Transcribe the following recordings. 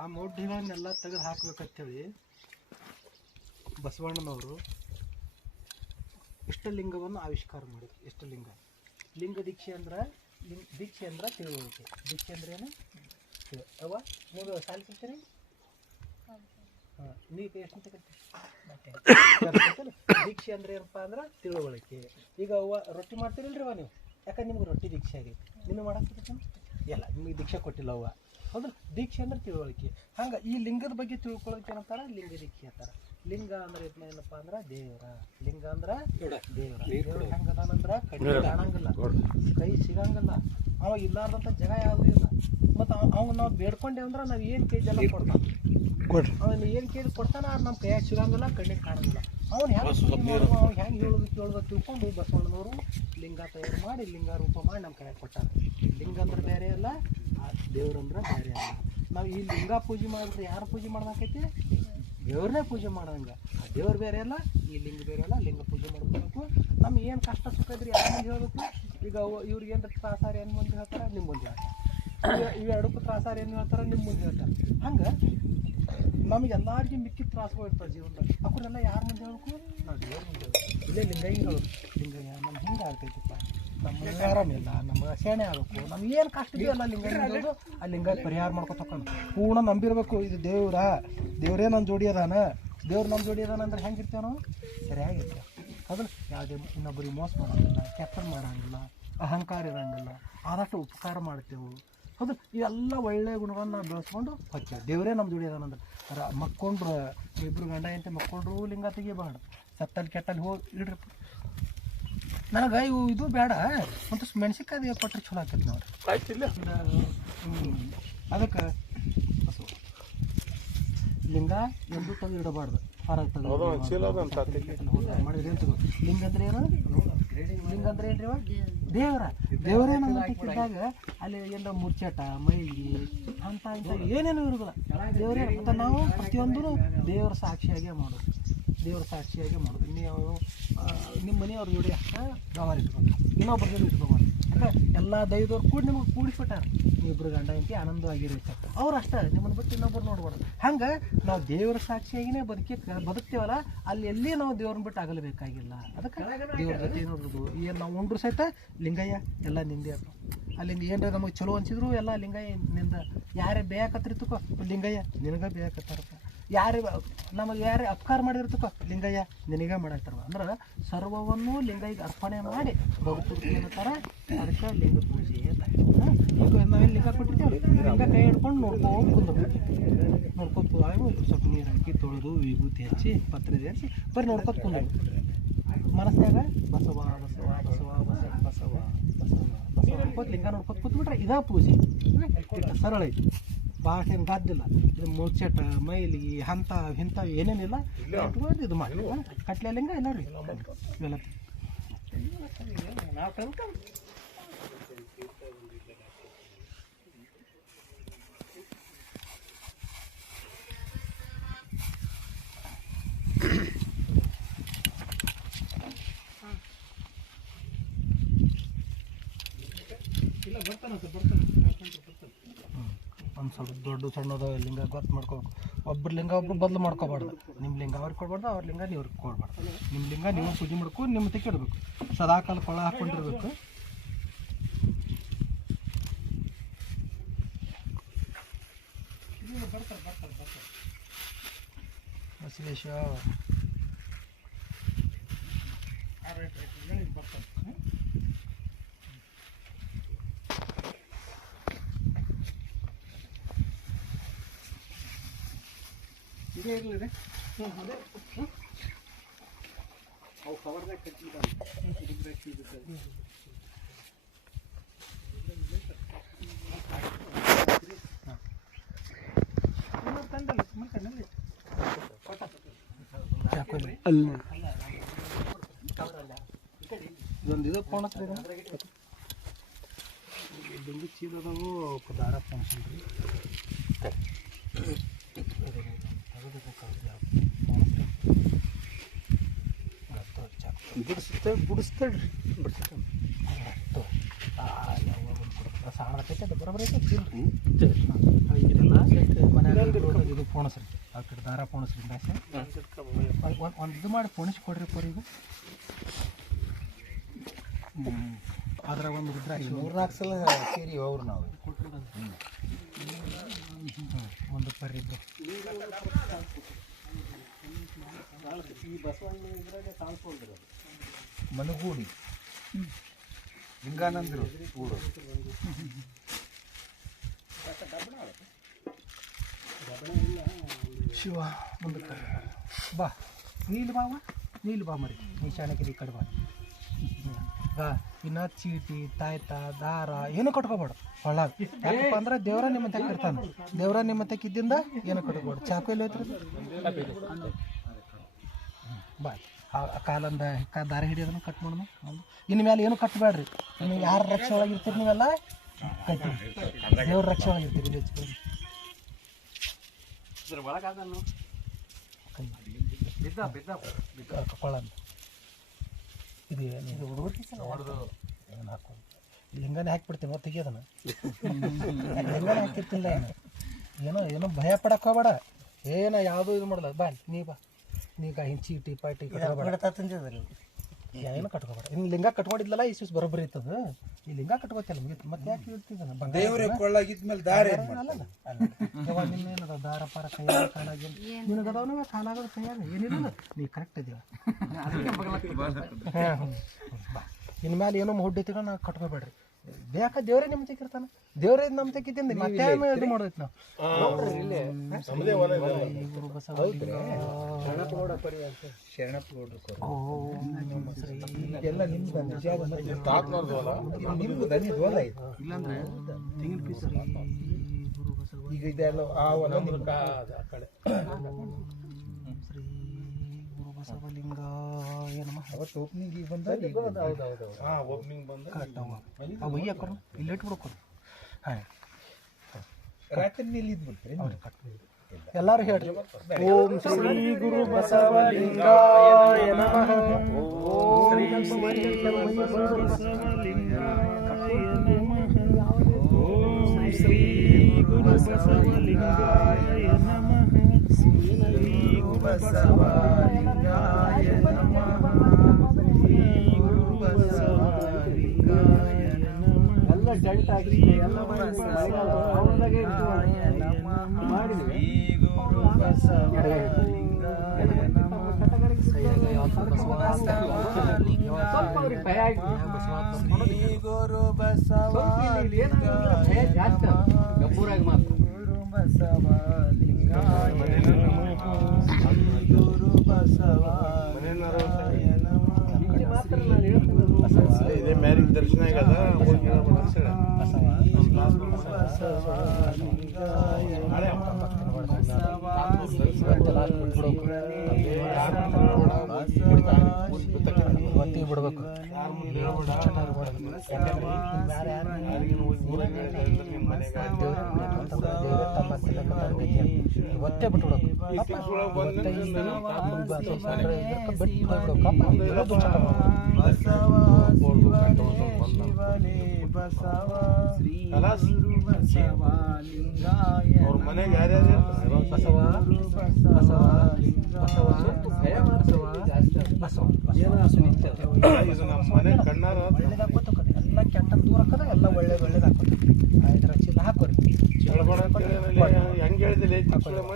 ಆ ಮೌಢ್ಯಗಳನ್ನೆಲ್ಲ ತೆಗೆದು ಹಾಕ್ಬೇಕಂತೇಳಿ ಬಸವಣ್ಣನವರು ಇಷ್ಟಲಿಂಗವನ್ನು ಆವಿಷ್ಕಾರ ಮಾಡಿದ್ರು. ಇಷ್ಟಲಿಂಗ ಲಿಂಗ ದೀಕ್ಷೆ ಅಂದ್ರೆ ದೀಕ್ಷೆ ಅಂದ್ರೆ ತಿಳುವಳಿಕೆ. ದೀಕ್ಷೆ ಅಂದ್ರೆ ಏನು ಅವ ನೀವು ಸಾಲಿ ಕಲ್ತೀರಿ? ನೀವು ಎಷ್ಟು ದೀಕ್ಷೆ ಅಂದ್ರೆ ಏನಪ್ಪ ಅಂದ್ರೆ ತಿಳುವಳಿಕೆ. ಈಗ ಅವ್ವ ರೊಟ್ಟಿ ಮಾಡ್ತೀರಿಲ್ರಿ ಅವ ನೀವು, ಯಾಕಂದ್ರೆ ನಿಮ್ಗೆ ರೊಟ್ಟಿ ದೀಕ್ಷೆ ಆಗೈತಿ, ನಿಮಗೆ ಮಾಡಕ್ಕೆ ಎಲ್ಲ ನಿಮಗೆ ದೀಕ್ಷೆ ಕೊಟ್ಟಿಲ್ಲ ಅವ್ವ. ಹೌದು, ದೀಕ್ಷೆ ಅಂದ್ರೆ ತಿಳುವಳಿಕೆ. ಹಂಗೆ ಈ ಲಿಂಗದ ಬಗ್ಗೆ ತಿಳ್ಕೊಳ್ಳೋಕೆ ಏನಂತಾರೆ ಲಿಂಗ ದೀಕ್ಷೆ ಅಂತಾರೆ. ಲಿಂಗ ಅಂದ್ರೆ ಏನಪ್ಪ ಅಂದ್ರೆ ದೇವರ. ಲಿಂಗ ಅಂದ್ರೆ ದೇವರ. ದೇವ್ರ ಹೆಂಗದಾನಂದ್ರೆ ಕಣ್ಣು ಕಾಣಂಗಿಲ್ಲ, ಕೈ ಸಿಗಂಗಿಲ್ಲ, ಅವ ಇಲ್ಲಾರ್ದಂಥ ಜಾಗ ಯಾವುದೂ ಇಲ್ಲ. ಮತ್ತು ಅವ್ನು ನಾವು ಬೇಡ್ಕೊಂಡೆ ಅಂದ್ರೆ ನಾವು ಏನು ಕೇಳಿ ಕೊಡ್ತಾನೆ. ಅವನು ಏನು ಕೇಳಿ ಕೊಡ್ತಾನೆ, ಅದು ನಮ್ಮ ಕೈಯಾಗ ಸಿಗಂಗಿಲ್ಲ, ಕಣ್ಣಿಗೆ ಕಾಣಂಗಿಲ್ಲ. ಅವ್ನು ಹೆಂಗೆ ಅವ್ನು ಹೆಂಗೆ ಹೇಳೋದು ತಿಳ್ಕೊಂಡು ಬಸವಣ್ಣನವರು ಲಿಂಗ ತಯಾರು ಮಾಡಿ ಲಿಂಗ ರೂಪ ಮಾಡಿ ನಮ್ಮ ಕೈಯಾಗ ಕೊಟ್ಟಾರೆ. ಲಿಂಗ ಅಂದ್ರೆ ಬೇರೆ ಅಲ್ಲ, ದೇವ್ರಂದ್ರೆ ಬೇರೆ ಅಲ್ಲ. ನಾವು ಈ ಲಿಂಗ ಪೂಜೆ ಮಾಡಿದ್ರೆ ಯಾರು ಪೂಜೆ ಮಾಡ್ಬೇಕೈತಿ? ದೇವ್ರನ್ನೇ ಪೂಜೆ ಮಾಡೋಂಗೆ. ಆ ದೇವ್ರು ಬೇರೆ ಅಲ್ಲ, ಈ ಲಿಂಗ ಬೇರೆ ಅಲ್ಲ. ಲಿಂಗ ಪೂಜೆ ಮಾಡ್ಕೋಬೇಕು. ನಮ್ಗೆ ಏನು ಕಷ್ಟ ಸುಖ ಇದ್ರಿ ಯಾರು ಮುಂದೆ ಹೇಳ್ಬೇಕು? ಈಗ ಇವ್ರಿಗೆ ಏನು ತ್ರಾಸಾರ ಏನು ಮುಂದೆ ಹೇಳ್ತಾರೆ? ನಿಮ್ಮ ಮುಂದೆ ಹೇಳ್ತಾರೆ. ಇವು ಎರಡಕ್ಕೂ ತ್ರಾಸಾರ ಏನು ಹೇಳ್ತಾರೆ? ನಿಮ್ಮ ಮುಂದೆ ಹೇಳ್ತಾರೆ. ಹಂಗೆ ನಮಗೆ ಎಲ್ಲರಿಗೂ ಮಿಕ್ಕಿದ ತ್ರಾಸುಗಳು ಇರ್ತಾರೆ ಜೀವನದಾಗ. ಅವ್ರನ್ನೆಲ್ಲ ಯಾರು ಮುಂದೆ ಹೇಳ್ಬೇಕು? ನಾವು ದೇವ್ರ ಮುಂದೆ ಹೇಳ್ಬೇಕು. ಇಲ್ಲೇ ಲಿಂಗಯ್ಯ ಹೇಳೋದು, ಲಿಂಗಯ್ಯ ನಮ್ಮ ಹಿಂಗೆ ಆಗ್ತೈತಿಪ್ಪ, ನಮ್ಮ ಆರಾಮಿಲ್ಲ, ನಮ್ಗೆ ಸೇಣೆ ಆಗಬೇಕು, ನಮ್ಗೆ ಏನು ಕಷ್ಟ ಇದೆಯಲ್ಲ ಲಿಂಗಯ್ಯ ಹೇಳೋದು. ಆ ಲಿಂಗಯ್ಯ ಪರಿಹಾರ ಮಾಡ್ಕೊತಕ್ಕ ಪೂರ್ಣ ನಂಬಿರ್ಬೇಕು. ಇದು ದೇವರೇ ನನ್ನ ಜೋಡಿ ಅದಾನ, ದೇವ್ರು ನಮ್ಮ ಜೋಡಿ ಅದಾನ ಅಂದ್ರೆ ಹೆಂಗಿರ್ತೇವೆ ನಾವು? ಸರಿಯಾಗಿರ್ತೇವೆ. ಅದು ಯಾವುದೇ ಇನ್ನೊಬ್ಬರಿಗೆ ಮೋಸ ಮಾಡೋಂಗಿಲ್ಲ, ಕೆಟ್ಟದ್ದು ಮಾಡೋಂಗಿಲ್ಲ, ಅಹಂಕಾರ ಇರೋಂಗಿಲ್ಲ, ಆದಷ್ಟು ಉಪಕಾರ ಮಾಡ್ತೇವೆ. ಹೌದು, ಇವೆಲ್ಲ ಒಳ್ಳೆಯ ಗುಣಗಳನ್ನು ನಾವು ಬೆಳೆಸ್ಕೊಂಡು ಹೋಗ್ತೇವೆ. ದೇವರೇ ನಮ್ಮ ಜೋಡಿ ಅದಾನಂದ್ರೆ ಮಕ್ಕೊಂಡ್ರು ಇಬ್ಬರು ಗಂಡ ಹೆಂಡತಿ ಮಕ್ಕೊಂಡ್ರು ಲಿಂಗ ತೆಗಿಬಾರ್ದು. ಸತ್ತಲ್ಲಿ ಕೆಟ್ಟಲ್ಲಿ ಹೋಗಿ ಇಡ್ರಿ. ನನಗೆ ಇದು ಬೇಡ ಮತ್ತು ಮೆಣಸಿನ್ಕಾಯಿ ಕೊಟ್ಟರೆ ಚಲೋ ಆಕೈತಿ ನೋಡ್ರಿ. ಅದಕ್ಕೆ ಲಿಂಗ ಎಂದು ತೆಗೆದು ಇಡಬಾರ್ದು, ಹೊರಗೆ ತೆಗೆದು ಮಾಡಿದ್ರೆ ಏನು ತಗೋ. ಲಿಂಗ ಅಂದ್ರೆ ಏನು? ಲಿಂಗ ಅಂದ್ರೆ ಏನ್ರಿ? ದೇವರ. ದೇವರೇ ನಮ್ಮ ಇದ್ದಾಗ ಅಲ್ಲಿ ಏನೋ ಮುಚ್ಚಟ ಮೈಲಿ ಅಂತ ಏನೇನು ಇರೋದಿಲ್ಲ. ದೇವರೇ. ಮತ್ತು ನಾವು ಪ್ರತಿಯೊಂದೂ ದೇವರ ಸಾಕ್ಷಿಯಾಗೇ ಮಾಡೋದು. ದೇವ್ರ ಸಾಕ್ಷಿಯಾಗಿ ಮಾಡೋದು. ನೀವು ನಿಮ್ಮ ಮನೆಯವ್ರ ಜೋಡಿ ಅಷ್ಟೇ ವ್ಯವಹಾರ ಇಟ್ಕೊಂಡು ಇನ್ನೊಬ್ಬರ ಜೋಡಿ ಇಟ್ಕೊಬಾರ್ದು. ಯಾಕೆ ಎಲ್ಲ ದೈವದವ್ರು ಕೂಡ ನಿಮಗೆ ಕೂಡಿಸ್ಬಿಟ್ಟಾರೆ. ನೀವಿಬ್ಬರು ಗಂಡ ಹೆಂಡತಿ ಆನಂದವಾಗಿರುತ್ತೆ. ಅವ್ರು ಅಷ್ಟೇ, ನಿಮ್ಮನ್ನು ಬಿಟ್ಟು ಇನ್ನೊಬ್ಬರು ನೋಡ್ಬಾರ್ದು. ಹಂಗೆ ನಾವು ದೇವರ ಸಾಕ್ಷಿಯಾಗಿಯೇ ಬದುಕ್ತೇವಲ್ಲ, ಅಲ್ಲಿ ಎಲ್ಲಿ ನಾವು ದೇವ್ರನ್ನ ಬಿಟ್ಟು ಆಗಲೇಬೇಕಾಗಿಲ್ಲ. ಅದಕ್ಕೆ ದೇವ್ರ ಜೊತೆ ನೋಡ್ಬೋದು. ಏನು ನಾವು ಉಂಡ್ರು ಸಹಿತ ಲಿಂಗಯ್ಯ ಎಲ್ಲ ನಿಂದೆ ಅಂತ. ಅಲ್ಲಿಂದ ಏನರ ನಮಗೆ ಚಲೋ ಅನ್ಸಿದ್ರು ಎಲ್ಲ ಲಿಂಗಯ್ಯ ನಿಂದ. ಯಾರೇ ಬೇಯಕತ್ತಿರ್ತಕ್ಕೋ ಲಿಂಗಯ್ಯ ನಿನಗೆ ಬೇಯಕತ್ತಾರಪ್ಪ. ಯಾರೇ ನಮಗೆ ಯಾರೇ ಅಪಕಾರ ಮಾಡಿರ್ತಕ್ಕೋ ಲಿಂಗಯ್ಯ ನಿನಗೆ ಮಾಡಾಕ್ತಾರ. ಅಂದ್ರೆ ಸರ್ವವನ್ನು ಲಿಂಗಯ್ಯಗೆ ಅರ್ಪಣೆ ಮಾಡಿ ಬದುಕೋದು ಏನಂತಾರೆ, ಅದಕ್ಕೆ ಲಿಂಗ ಪೂಜೆ ಅಂತ. ಈಗ ನಾವೇನು ಲಿಂಗ ಕೊಟ್ಟಿರ್ತೇವೆ, ಲಿಂಗ ಕೈ ಹಿಡ್ಕೊಂಡು ನೋಡ್ಕೊಂಡು ಸ್ವಲ್ಪ ನೀರು ಹಾಕಿ ತೊಳೆದು ವಿಭೂತಿ ಹಚ್ಚಿ ಪತ್ರೆ ಹಚ್ಚಿ ಬರೀ ನೋಡ್ಕೊತ ಕುಂದ್ರು. ಮನಸ್ಸಿನಾಗ ಬಸವ ಬಸವ ಬಸವ ಬಸವ ಬಸವ ಬಸವ ಬಸವ ಅನ್ಕೋತ ಲಿಂಗ ನೋಡ್ಕೊತ ಕೂತ್ಬಿಟ್ರೆ ಇದಾ ಪೂಜೆ. ಸರಳ ಐತಿ, ಭಾಳ ಏನು ಗಾದ್ದಿಲ್ಲ. ಇದು ಮುಚ್ಚಟ ಮೈಲಿ ಹಂತ ಇಂಥ ಏನೇನಿಲ್ಲ, ಇಟ್ಕೊಂಡು ಇದು ಮಾಡಿ ಕಟ್ಲೆ ಲಿಂಗ ಇಲ್ಲ ರೀ ಇವೆಲ್ಲ. ಇಲ್ಲ ಬರ್ತಾನಂತ ಒಂದು ಸ್ವಲ್ಪ ದೊಡ್ಡ ಸಣ್ಣದ ಲಿಂಗ ಗೊತ್ತು ಮಾಡ್ಕೋಬೇಕು. ಒಬ್ಬರು ಲಿಂಗ ಒಬ್ರು ಬದಲು ಮಾಡ್ಕೋಬಾರ್ದು. ನಿಮ್ಮ ಲಿಂಗ ಅವ್ರಿಗೆ ಕೊಡ್ಬಾರ್ದು, ಅವ್ರ ಲಿಂಗ ನೀವು ಅವ್ರಿಗೆ ಕೊಡ್ಬಾರ್ದು. ನಿಮ್ಮ ಲಿಂಗ ನೀವು ಪೂಜೆ ಮಾಡ್ಕೊ, ನಿಮ್ಮ ತೆಗಿಡ್ಬೇಕು. ಸದಾಕಾಲ ಕೊಳ ಹಾಕ್ಕೊಂಡಿರ್ಬೇಕು. ಬರ್ತಾರೆ ಬರ್ತಾರೆ ಬರ್ತಾರೆ ಬಸವೇಶ್ವರ ಬರ್ತಾರೆ. ಇದೇ ಇರಲಿದೆ ಅದೇ ಅವು ಕವರ್ದಾಗ ಕಟ್ಟಿದ್ದಾರೆ. ಇದೊಂದು ಇದು ಫೋನ್ ಹತ್ರ ಇದೊಂದು ಚೀಲದವು ದಾರ ಫಂಕ್ಷನ್ ರೀ. ಬಿಡಿಸ್ತೇವೆ ಬಿಡಿಸ್ತೇಳ್ರಿ ಬಿಡಿಸ್ತೇವೆ. ಸಾಣಕೈತೆ ಅದು ಬರೋಬ್ಬರಿ ಐತೆ ಇದೆಲ್ಲ ಮನ್ಯಾಗ ಇದು ಪೋಣಸ್ರಿ ಆ ಕಡೆ ದಾರ ಪೋಣಸ್ರಿ ಬ್ಯಾಸೆ ಒಂದು ಇದು ಮಾಡಿ ಪೋಣಿಸಿ ಕೊಡ್ರಿ ಪೋರಿಗೆ ಅದ್ರಾಗ ಒಂದು ರುದ್ರಾಕ್ಷಿ 3-4 ಸಲ ಸೇರಿ ಅವ್ರು ನಾವು ಒಂದು ಪರಿದ್ದು ಈ ಬಸವಣ್ಣ ಇದ್ರಾಗೆ ಕಾಣಿಸ್ಕೊಂಡ್ರು ಮನಗೂಡಿ ಲಿಂಗಾನಂದರು ಊರು ಶಿವ ಮುಂದಕ್ಕೆ ಬಾ ನೀಲು ಬಾ ಮರಿ ನೀ ಶಾಣಕಿರಿ ಕಡೆ ಬಾ ಇನ್ನ ಚೀಟಿ ತಾಯ್ತ ದಾರ ಏನು ಕಟ್ಕೋಬೇಡ ಹೊಳ್ಳಾಗ ಯಾಕಪ್ಪ ಅಂದ್ರೆ ದೇವ್ರ ನಿಮ್ಮ ತಕ್ಕ ಇರ್ತಾನೆ ದೇವ್ರ ನಿಮ್ಮ ತಕ್ಕ ಇದ್ದಿಂದ ಏನು ಕಟ್ಕೋಬೇಡ ಚಾಕು ಎಲ್ಲಿ ಹೋಯ್ತು ಬಾಯ್ ಆ ಕಾಲಂದ ದಾರ ಹಿಡಿಯೋದನ್ನು ಕಟ್ ಮಾಡೋಣ ಇನ್ನು ಮೇಲೆ ಏನು ಕಟ್ಟಬೇಡ್ರಿ ಇನ್ನು ಯಾರ ರಕ್ಷೆ ಒಳಗೆ ಇರ್ತೀರಿ ನೀವೆಲ್ಲ ಕಟ್ಟಿ ದೇವ್ರ ರಕ್ಷೆ ಒಳಗೆ ಇರ್ತೀರಿ ಕೊಳ್ಳ ಇದು ಇದು ಹುಡುಗರು ಏನು ಹಾಕೋದು ಲಿಂಗನೇ ಹಾಕಿಬಿಡ್ತೀನಿ ಮತ್ತೆ ತೆಗಿಯೋದನ್ನ ಲಿಂಗನೇ ಹಾಕಿರ್ತಿಲ್ಲ ಏನೋ ಭಯ ಪಡಕ್ಕೆ ಹೋಗ್ಬೇಡ ಏನೋ ಯಾವುದೂ ಇದು ಮಾಡಲ್ಲ ಬಾ ನೀಗ ಹಿಂಗೆ ಚೀಟಿ ಪಾಟಿ ಏನು ಕಟ್ಕೋಬೇಡ ಇನ್ನು ಲಿಂಗ ಕಟ್ಕೊಂಡಿದ್ಲಲ್ಲ ಇಷ್ಟು ಬರೋಬ್ಬರಿ ಇರ್ತದ ಈ ಲಿಂಗ ಕಟ್ಕೋತಿಲ್ಲ ಮುಗಿತು ಮತ್ತೆ ಯಾಕೆ ಹೇಳ್ತಿದ್ದಾನೆ ದೇವ್ರೆ ಕೊಳ್ಳಾಗಿದ್ಮೇಲೆ ದಾರ ಅಲ್ಲಲ್ಲ ನಿನ್ನೇನದ ದಾರ ಪಾರ ಕೈಯಾಗ ಕಾಲಾಗಿ ನಿನಗದವನ ಕಾಲಾಗೋದು ಕೈಯಾಗ ಏನಿಲ್ಲ ನೀ ಕರೆಕ್ಟ್ ಇದೀವ ಇನ್ನು ಮೇಲೆ ಏನೋ ಹೊಡ್ಡೈತಿರೋ ನಾವು ಕಟ್ಕೋಬೇಡ್ರಿ ಬೇಕಾ ದೇವ್ರೇ ನಿಮ್ಮ ತೆಗಿರ್ತಾನೆ ದೇವ್ರೇ ನಮ್ಮ ತೆಗಿದ್ದಿಂದ ಮತ್ತೆ ಇದು ಮಾಡೋದೈತಿ ನಾವು ಎಲ್ಲ ಇಲ್ಲಾಂದ್ರೆ ತೆಂಗಿನ ಪೀಸ್ ಈಗ ಇದೆಲ್ಲ ಶ್ರೀ ಗುರು ಬಸವಲಿಂಗಾಯ ನಮಃ ಅವತ್ತು ಓಪನಿಂಗ್ ಈಗ ಬಂದ ಓಪನಿಂಗ್ ಬಂದ ಒಯ್ಯ ಕೊಡು ಇಲ್ಲಿ ಇಟ್ಬಿಡ್ಕೊಡು ಹಾಂ ರಾತ್ರಿ ಇಲ್ಲಿ ಇದ್ಬಿಡ್ತೀರಿ ಎಲ್ಲರೂ ಹೇಳ್ರಿ ಓಂ ಶ್ರೀ ಗುರು ಬಸವಲಿಂಗಾಯ ನಮಃ ಓಂ ಶ್ರೀ ಬಸವಲಿಂಗಾಯ ನಮಃ ಓಂ ಶ್ರೀ ಗುರು ಬಸವಲಿಂಗಾಯ ನಮಃ ಶ್ರೀ ಗುರು ಬಸವಲಿಂಗಾಯ ನಮಃ ಶ್ರೀ ಗುರು ಬಸವಲಿಂಗಾಯ ನಮಃ ಎಲ್ಲ ಜಂಟ್ ಆಗಿ ಎಲ್ಲ ಮಾಡಿದ್ವಿ ಗುರು ಬಸವಲಿಂಗಾಯ ಇದೇ ಮ್ಯಾರೇಜ್ ದರ್ಶನ ಆಗದ ಒತ್ತಿ ಬಿಡ್ಬೇಕು ಒತ್ತೆ ಅವ್ರ ಮನೆಗೆ ಯಾರ್ಯಾರು ಬಸವ ಬಸವ ಬಸವ ಇದು ನಮ್ಮ ಮನೆ ಕಣ್ಣಾರ ಒಳ್ಳೇದಾಕೋತ ಎಲ್ಲ ಕೆಟ್ಟ ದೂರ ಹಾಕೋದ ಎಲ್ಲ ಒಳ್ಳೇದಾಕೋತ ಇದ್ರ ಚೀಲ ಹಾಕೋರಿ ಹೆಂಗೆ ಹೇಳಿದಿಲ್ಲ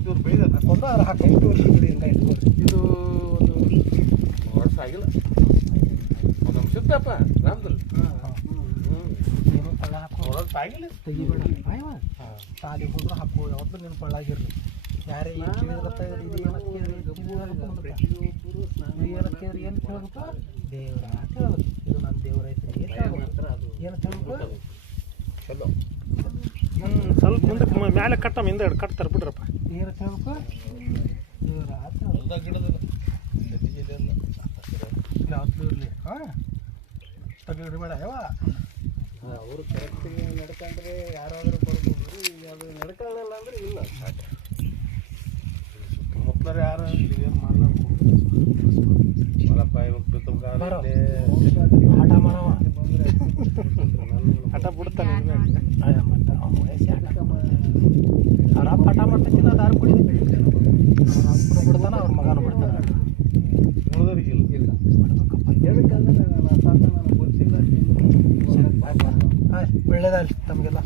ಇವ್ರು ಬೈದ ಹಾಕೊಂಡು ಅದ್ರ ಹಾಕೊಂಡು ಹಿಂಗ ಇಟ್ಕೊರಿ ಇದು ವರ್ಷ ಆಗಿಲ್ಲ ನಮ್ಮ ಶುದ್ಧಪ್ಪ ರಾಮದಲ್ಲಿ ಪಳ್ಳ ಹಾಕೋ ಆಗಿಲ್ಲ ತೆಗಿಬೇಡ ತಾಲಿ ಹೋದ್ರು ಹಾಕೋ ಯಾವತ್ತೂ ನಿನ್ನ ಪಳ್ಳಾಗಿರ್ಲಿ ಯಾರೇ ಏನು ಕೇಳಿದ್ರಪ್ಪ ಇದು ಏನಕ್ಕೆ ಕೇಳಿದ್ರಿ ಏನು ಕೇಳ್ಬೇಕು ದೇವ್ರ ಅಂತ ಹೇಳ್ಬೇಕು ಇದು ನನ್ನ ದೇವ್ರ ಐತ್ರಿ ಏನು ಹೇಳ್ಬೇಕು ಚಲೋ ಸ್ವಲ್ಪ ಮುಂದಕ್ಕೆ ಮ್ಯಾಲೆ ಕಟ್ಟಮ್ಮ ಹಿಂದೆ ಕಟ್ತಾರೆ ಬಿಡ್ರಪ್ಪ ಏನು ಹೇಳ್ಬೇಕು ದೇವ್ರ ಅಂತ ಗಿಡದಿಲ್ಲ ಯಾವತ್ತೂ ಇರಲಿ ಹಾಂ ತೆಗಿಬೇಡ ಯಾವ ಅವರು ಕರೆಕ್ಟಿಗೆ ನಡ್ಕೊಂಡ್ರೆ ಯಾರಾದರೂ ಬರ್ಬೋದು ಅದು ನಡ್ಕೊಳ್ಳಲ್ಲ ಅಂದ್ರೆ ಇಲ್ಲ ಸುತ್ತಮುತ್ತಲರು ಯಾರು ಏನು ಮಾಡಲ್ಲ ಹಠ ಮಾಡವ ಹಠ ಬಿಡ್ತಾನೆ ದಾರ ಕುಡಿದು ಅವ್ರ ಅಪ್ಪನೂ ಬಿಡ್ತಾನ ಅವ್ರ ಮಗನೂ ಬಿಡ್ತಾನ ಇಲ್ಲ ಬಿಡ್ಬೇಕಪ್ಪ ಹೇಳ್ಬೇಕಂದ್ರೆ ನಾನು ಗೊತ್ತಿಲ್ಲ ಒಳ್ಳೇದಾಗಲಿ ತಮಗೆಲ್ಲ